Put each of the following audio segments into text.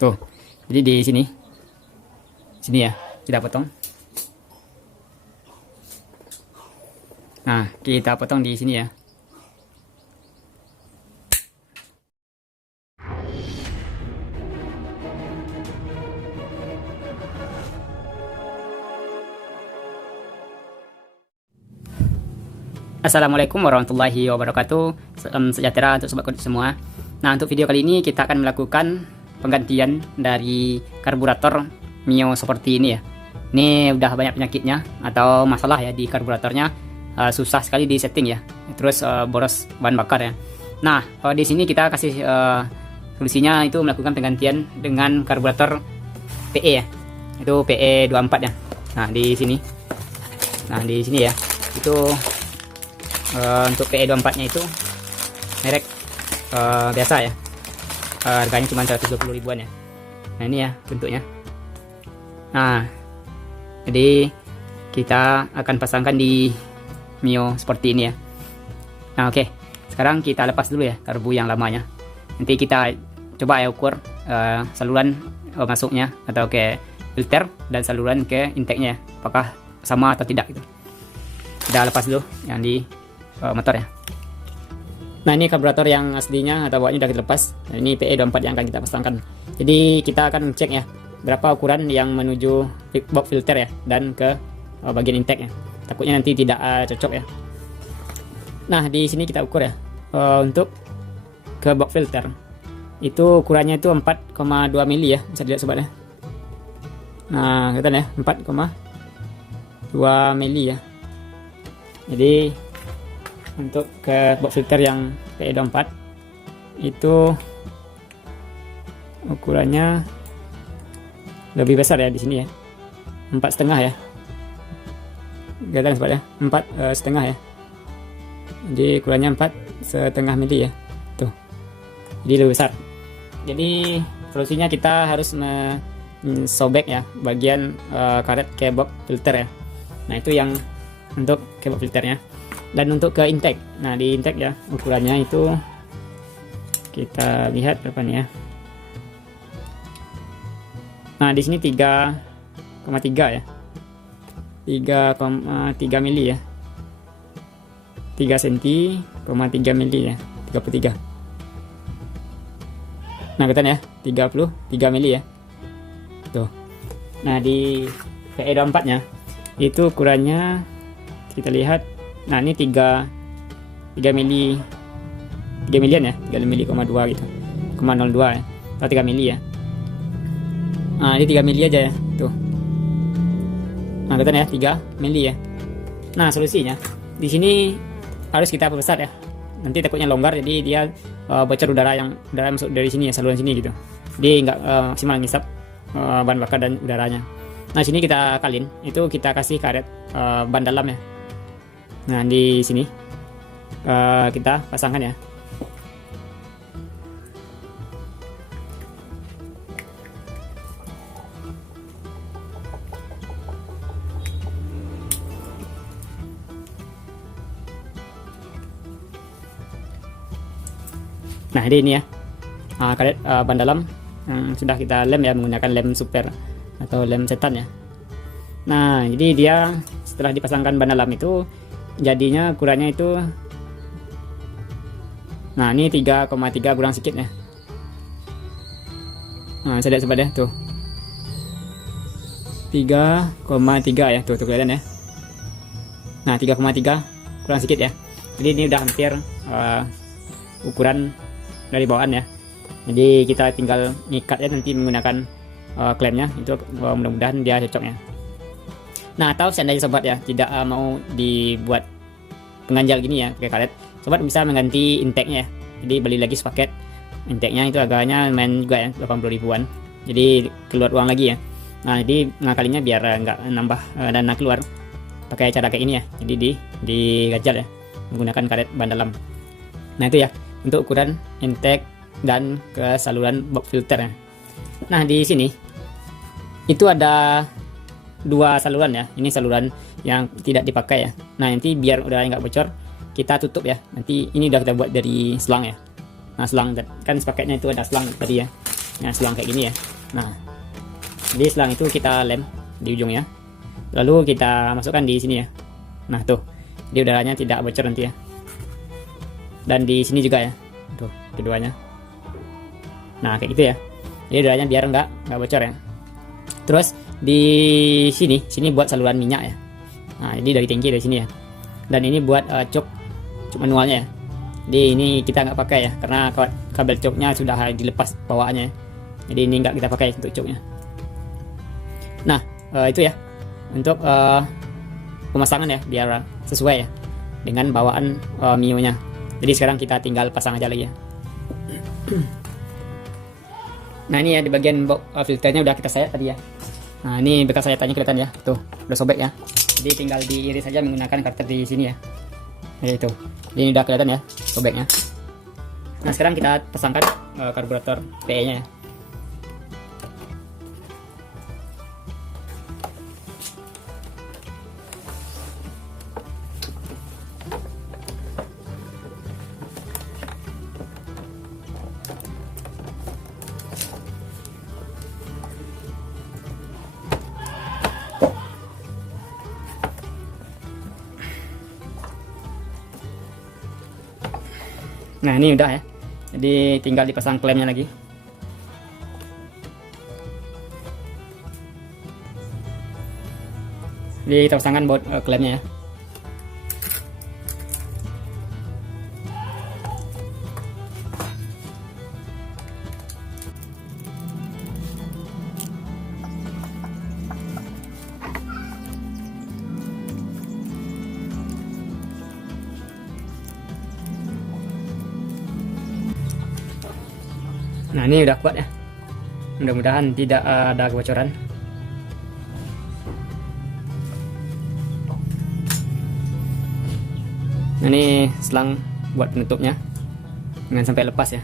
Tuh. Jadi di sini. Sini ya, kita potong. Nah, kita potong di sini ya. Assalamualaikum warahmatullahi wabarakatuh. Salam sejahtera untuk sobat kodok semua. Nah, untuk video kali ini kita akan melakukan penggantian dari karburator Mio seperti ini ya. Ini udah banyak penyakitnya atau masalah ya di karburatornya, susah sekali di setting ya. Terus boros bahan bakar ya. Nah, di sini kita kasih solusinya itu melakukan penggantian dengan karburator PE ya. Itu PE 24 ya. Nah, di sini. Nah, di sini ya. Itu untuk PE24 nya itu merek biasa ya, harganya cuma 120 ribuan ya. Nah, ini ya bentuknya. Nah, jadi kita akan pasangkan di Mio seperti ini ya. Nah, oke, sekarang kita lepas dulu ya karbu yang lamanya. Nanti kita coba ya ukur saluran masuknya atau ke filter dan saluran ke intake-nya apakah sama atau tidak gitu. Kita lepas dulu yang di motor ya. Nah, ini karburator yang aslinya atau bawahnya sudah kita lepas. Nah, ini PE24 yang akan kita pasangkan. Jadi kita akan cek ya berapa ukuran yang menuju box filter ya dan ke bagian intake ya. Takutnya nanti tidak cocok ya. Nah, di sini kita ukur ya untuk ke box filter itu ukurannya itu 4,2 mili ya, bisa dilihat sobat ya. Nah, kelihatan ya 4,2 mili ya. Jadi untuk ke box filter yang PE24 itu ukurannya lebih besar ya di sini ya, 4,5 ya. Kelihatan sobat ya, 4,5 ya. Jadi ukurannya 4,5 mili ya. Tuh. Jadi lebih besar. Jadi solusinya kita harus sobek ya bagian karet ke box filter ya. Nah, itu yang untuk ke box filternya. Dan untuk ke intake, nah di intake ya ukurannya itu kita lihat berapa nih ya. Nah, di sini 3,3 ya, 3,3 mili ya, 3 cm, 3 mili ya, 33. Nah, kelihatan ya 33 mili ya tuh. Nah, di PE24 nya itu ukurannya kita lihat. Nah, ini 3 mili, 3 milian ya, 3 mili,2 gitu, 0,02 ya, atau 3 mili ya. Nah, ini 3 mili aja ya, tuh. Nah, kelihatan ya, 3 mili ya. Nah, solusinya di sini harus kita perbesar ya. Nanti takutnya longgar, jadi dia bocor udara yang masuk dari sini ya, saluran sini gitu. Jadi nggak maksimal ngisap bahan bakar dan udaranya. Nah, sini kita kalin, itu kita kasih karet ban dalam ya. Nah, di sini kita pasangkan ya. Nah, ini ya karet ban dalam yang sudah kita lem ya menggunakan lem super atau lem setan ya. Nah, jadi dia setelah dipasangkan ban dalam itu jadinya ukurannya itu, nah ini 3,3 kurang sedikit ya. Nah, saya lihat sobat ya, tuh 3,3 ya, tuh kelihatan ya. Nah, 3,3 kurang sedikit ya. Jadi ini udah hampir ukuran dari bawahan ya. Jadi kita tinggal ngikat ya nanti menggunakan klemnya itu, mudah-mudahan dia cocok ya. Nah, atau seandainya sobat ya tidak mau dibuat pengganjal gini ya pakai karet, sobat bisa mengganti intake-nya ya. Jadi beli lagi sepaket intake-nya, itu harganya main juga ya, 80 ribuan. Jadi keluar uang lagi ya. Nah, jadi ngakalinya biar nggak nambah dana keluar, pakai cara kayak ini ya. Jadi digajal ya menggunakan karet ban dalam. Nah, itu ya untuk ukuran intake dan ke saluran box filter ya. Nah, di sini itu ada 2 saluran ya. Ini saluran yang tidak dipakai ya. Nah, nanti biar udaranya nggak bocor, kita tutup ya. Nanti ini udah kita buat dari selang ya. Nah, selang kan sepaketnya itu ada selang tadi ya. Nah, selang kayak gini ya. Nah, jadi selang itu kita lem di ujungnya, lalu kita masukkan di sini ya. Nah tuh, di udaranya tidak bocor nanti ya. Dan di sini juga ya, tuh keduanya. Nah kayak gitu ya. Jadi udaranya biar nggak bocor ya. Terus di sini buat saluran minyak ya. Nah jadi dari tangki dari sini ya. Dan ini buat cok manualnya ya. Jadi ini kita nggak pakai ya, karena kabel coknya sudah dilepas bawaannya ya. Jadi ini nggak kita pakai untuk coknya. Nah itu ya untuk pemasangan ya, biar sesuai ya dengan bawaan Mio nya. Jadi sekarang kita tinggal pasang aja lagi ya. Nah ini ya di bagian filternya udah kita sayat tadi ya. Nah ini bekas sayatannya kelihatan ya, tuh udah sobek ya. Jadi tinggal diiris saja menggunakan cutter di sini ya. Nah itu, ini udah kelihatan ya sobeknya. Nah sekarang kita pasangkan karburator PE nya ya. Nah ini udah ya, jadi tinggal dipasang klemnya lagi. Jadi kita pasangkan buat klemnya ya. Nah ini udah kuat ya, mudah-mudahan tidak ada kebocoran. Nah ini selang buat penutupnya, jangan sampai lepas ya.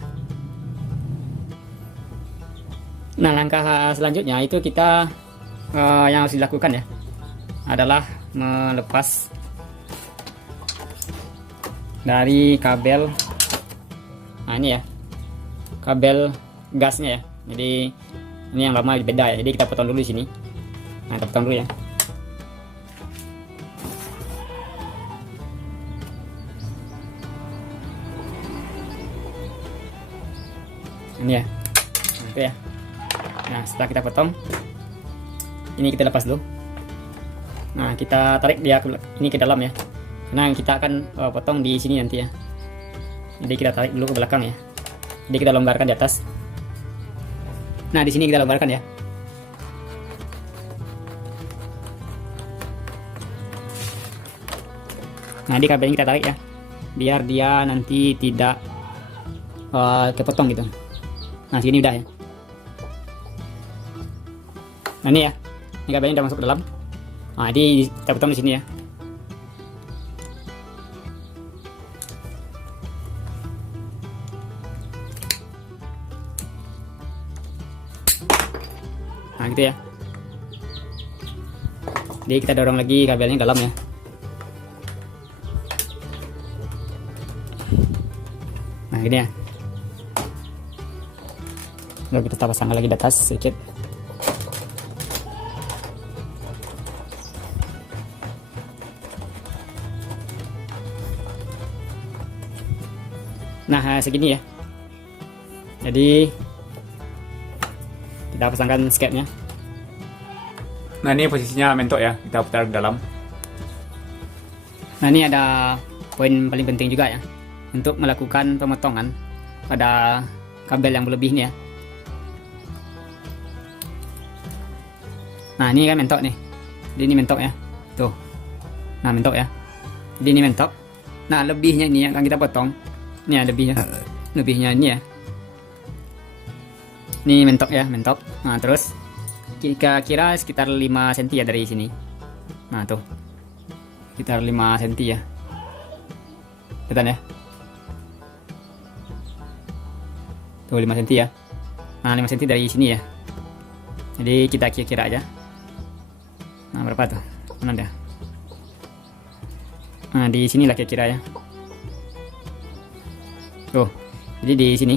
Nah langkah selanjutnya itu kita yang harus dilakukan ya adalah melepas dari kabel. Nah ini ya kabel gasnya ya. Jadi ini yang lama beda ya. Jadi kita potong dulu di sini. Nah, kita potong dulu ya. Ini ya. Nah, itu ya. Nah, setelah kita potong, ini kita lepas dulu. Nah, kita tarik dia ini ke dalam ya. Karena kita akan potong di sini nanti ya. Jadi kita tarik dulu ke belakang ya. Jadi kita longgarkan di atas. Nah di sini kita longgarkan ya. Nah di kabel ini kita tarik ya, biar dia nanti tidak kepotong gitu. Nah sini udah ya. Nah ini ya, ini kabelnya udah masuk ke dalam. Nah jadi kita potong di sini ya. Nah gitu ya. Jadi kita dorong lagi kabelnya dalam ya. Nah gini ya. Lalu kita pasang lagi di atas sedikit. Nah segini ya. Jadi kita pasangkan sketnya. Nah ini posisinya mentok ya, kita putar ke dalam. Nah ini ada poin paling penting juga ya, untuk melakukan pemotongan pada kabel yang berlebih ini ya. Nah ini kan mentok nih, jadi ini mentok ya, tuh. Nah mentok ya, jadi ini mentok. Nah lebihnya ini yang akan kita potong. Ini ya lebihnya ini ya. Ini mentok ya, mentok. Nah terus kira-kira sekitar 5 cm ya dari sini. Nah tuh, sekitar 5 cm ya. Kelihatan ya? Tuh 5 cm ya. Nah 5 cm dari sini ya. Jadi kita kira-kira aja. Nah berapa tuh? Mana dia? Nah di sini lah kira-kira ya. Tuh, jadi di sini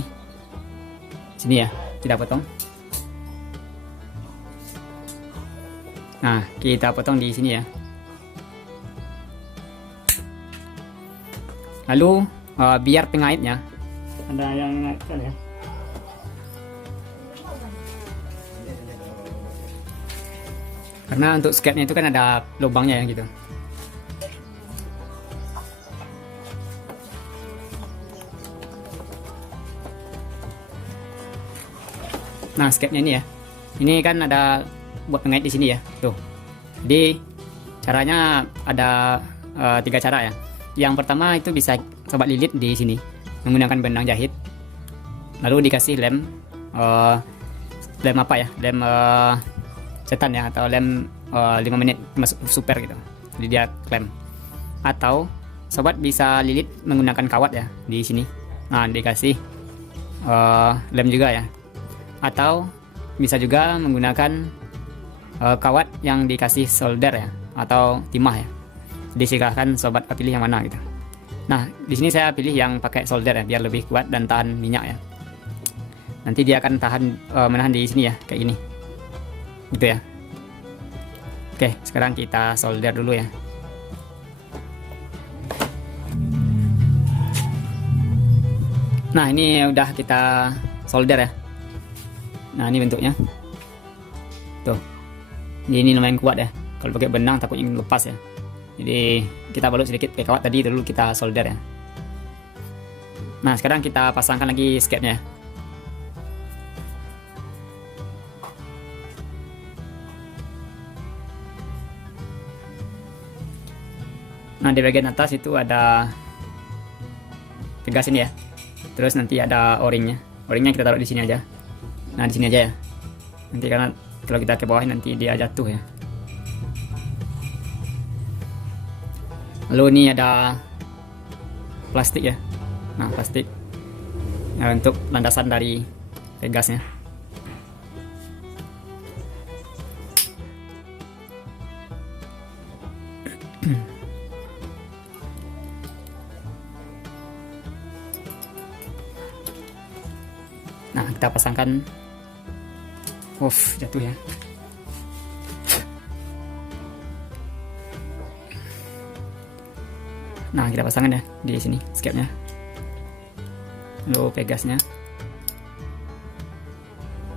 ya. kita potong. Nah, kita potong di sini ya. Lalu biar pengaitnya ada yang ngaitkan ya. Karena untuk sketnya itu kan ada lubangnya ya gitu. Nah, sketnya ini ya. Ini kan ada buat pengait di sini ya. Tuh. Jadi caranya ada 3 cara ya. Yang pertama itu bisa sobat lilit di sini menggunakan benang jahit. Lalu dikasih lem apa ya? Lem setan ya, atau lem 5 menit super gitu. Jadi dia klem. Atau sobat bisa lilit menggunakan kawat ya di sini. Nah, dikasih lem juga ya. Atau bisa juga menggunakan kawat yang dikasih solder ya, atau timah ya. Jadi silahkan sobat pilih yang mana gitu. Nah, di sini saya pilih yang pakai solder ya, biar lebih kuat dan tahan minyak ya. Nanti dia akan menahan di sini ya, kayak gini. Gitu ya. Oke, sekarang kita solder dulu ya. Nah, ini udah kita solder ya. Nah, ini bentuknya. Tuh. Ini lumayan kuat ya. Kalau pakai benang takutnya lepas ya. Jadi kita balut sedikit pakai kawat tadi, dulu kita solder ya. Nah, sekarang kita pasangkan lagi sketnya. Nah, di bagian atas itu ada pegas ini ya. Terus nanti ada o-ringnya. O-ringnya kita taruh di sini aja. Nah, di sini aja ya. Nanti karena kalau kita ke bawah nanti dia jatuh ya. Lalu ini ada plastik ya. Nah, plastik untuk landasan dari pegasnya. Nah, kita pasangkan. Jatuh ya. Nah, kita pasangkan ya di sini sketnya. Lalu pegasnya.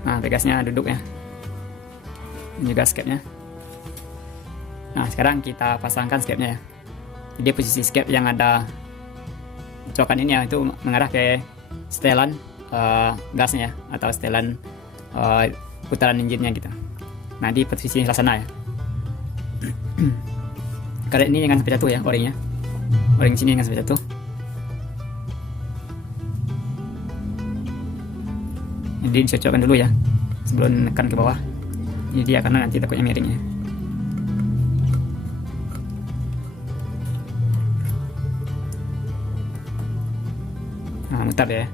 Nah, pegasnya duduk ya. Ini juga sketnya. Nah, sekarang kita pasangkan sketnya ya. Jadi posisi sket yang ada cokan ini ya, itu mengarah ke setelan gasnya ya, atau setelan putaran engine-nya gitu. Nah, di posisi sebelah sana ya. Karet ini jangan sampai jatuh ya, o-ringnya. O-ring sini jangan sampai jatuh. Jadi dicocokkan dulu ya sebelum menekan ke bawah. Ini dia, karena nanti takutnya miring ya. Nah, mutar ya.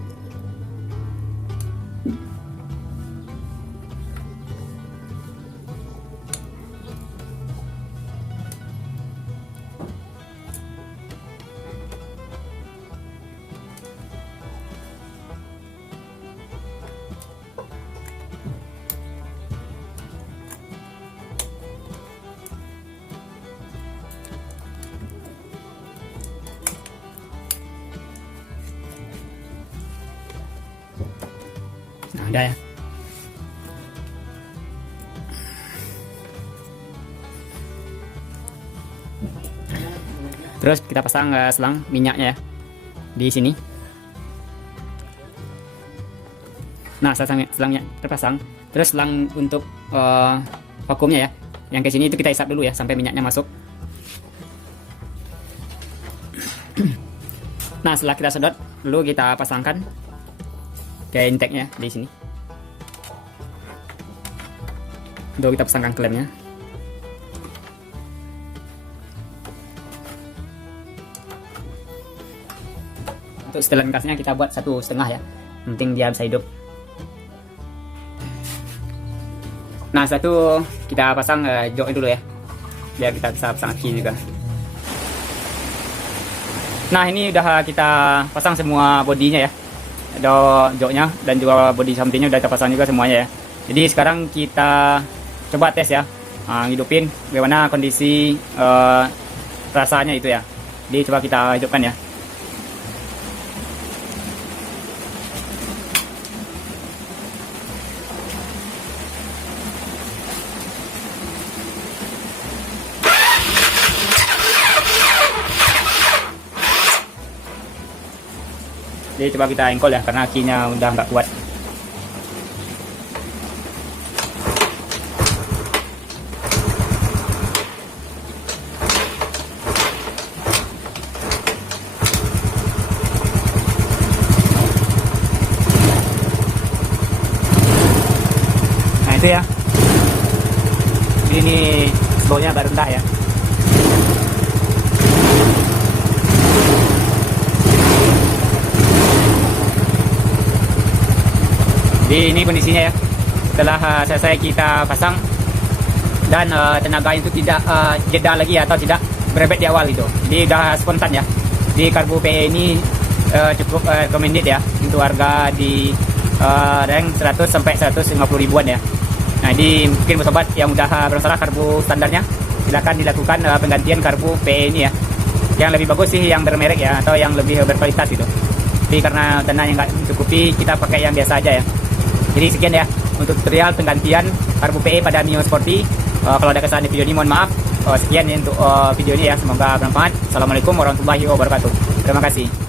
Nah, udah ya. Terus kita pasang selang minyaknya ya di sini. Nah, selangnya terpasang. Terus selang untuk vakumnya ya, yang ke sini itu kita isap dulu ya sampai minyaknya masuk. Nah, setelah kita sedot, lalu kita pasangkan ke intake-nya di sini. Untuk kita pasangkan klemnya. Untuk setelan gasnya kita buat 1,5 ya. Penting dia bisa hidup. Nah, satu kita pasang joknya dulu ya, biar kita bisa pasang aki juga. Nah, ini udah kita pasang semua bodinya ya. ada joknya dan juga body sampingnya udah kita pasang juga semuanya ya. Jadi sekarang kita coba tes ya, hidupin bagaimana kondisi rasanya itu ya. Jadi coba kita hidupkan ya. Jadi coba kita engkol ya, karena akinya udah nggak kuat. Nah itu ya. Jadi ini baunya agak rendah ya. Jadi ini kondisinya ya, setelah selesai kita pasang dan tenaga itu tidak jeda lagi ya, atau tidak berebet di awal itu. Jadi udah spontan ya. Di Karbu PE ini cukup recommended ya untuk harga di rank 100 sampai 150 ribuan ya. Nah jadi mungkin sobat yang udah bermasalah karbu standarnya, silakan dilakukan penggantian karbu PE ini ya. Yang lebih bagus sih yang bermerek ya, atau yang lebih berkualitas gitu. Tapi karena tenaga nggak mencukupi, kita pakai yang biasa aja ya. Jadi sekian ya untuk tutorial penggantian karbu PE pada Mio Sporty. Kalau ada kesalahan di video ini mohon maaf. Sekian ya untuk video ini ya, semoga bermanfaat. Assalamualaikum warahmatullahi wabarakatuh. Terima kasih.